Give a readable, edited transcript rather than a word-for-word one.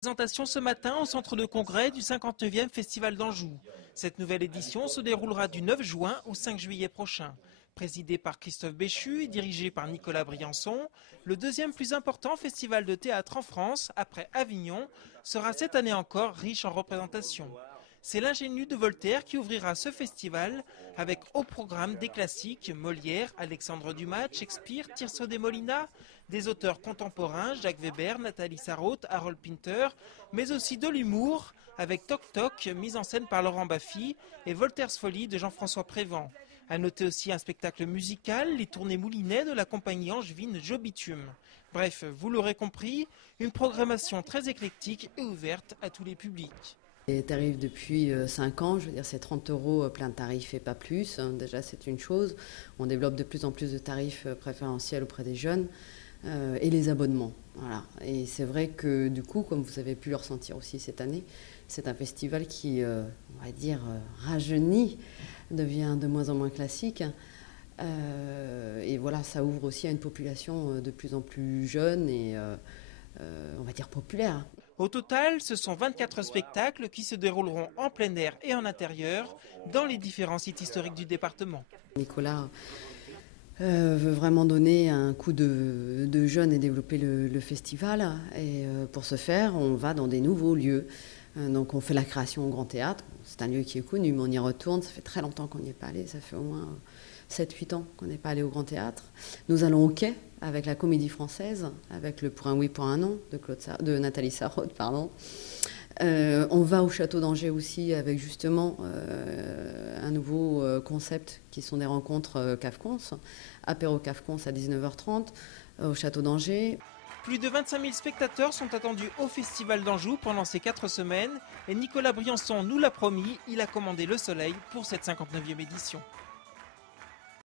Présentation ce matin au centre de congrès du 59e Festival d'Anjou. Cette nouvelle édition se déroulera du 9 juin au 5 juillet prochain. Présidé par Christophe Béchu et dirigé par Nicolas Briançon, le deuxième plus important festival de théâtre en France, après Avignon, sera cette année encore riche en représentations. C'est l'Ingénu de Voltaire qui ouvrira ce festival avec au programme des classiques Molière, Alexandre Dumas, Shakespeare, Tirso de Molina, des auteurs contemporains Jacques Weber, Nathalie Sarraute, Harold Pinter, mais aussi de l'humour avec Toc Toc, mise en scène par Laurent Baffy, et Voltaire's Folie de Jean-François Prévent. À noter aussi un spectacle musical, les tournées Moulinet de la compagnie angevine Jobitume. Bref, vous l'aurez compris, une programmation très éclectique et ouverte à tous les publics. Les tarifs depuis 5 ans, je veux dire c'est 30 € plein tarif et pas plus, hein. Déjà c'est une chose. On développe de plus en plus de tarifs préférentiels auprès des jeunes et les abonnements. Voilà. Et c'est vrai que du coup, comme vous avez pu le ressentir aussi cette année, c'est un festival qui, on va dire, rajeunit, devient de moins en moins classique. Et voilà, ça ouvre aussi à une population de plus en plus jeune et on va dire populaire. Au total, ce sont 24 spectacles qui se dérouleront en plein air et en intérieur dans les différents sites historiques du département. Nicolas veut vraiment donner un coup de jeune et développer le festival. Et pour ce faire, on va dans des nouveaux lieux. Donc on fait la création au Grand Théâtre. C'est un lieu qui est connu, mais on y retourne. Ça fait très longtemps qu'on n'y est pas allé. Ça fait au moins 7-8 ans qu'on n'est pas allé au Grand Théâtre. Nous allons au Quai avec la Comédie Française, avec le Pour un oui, pour un non de Nathalie Sarraute. On va au Château d'Angers aussi avec justement un nouveau concept qui sont des rencontres CAFCONS, apéro CAFCONS à 19h30 au Château d'Angers. Plus de 25 000 spectateurs sont attendus au Festival d'Anjou pendant ces 4 semaines et Nicolas Briançon nous l'a promis, il a commandé le soleil pour cette 59e édition.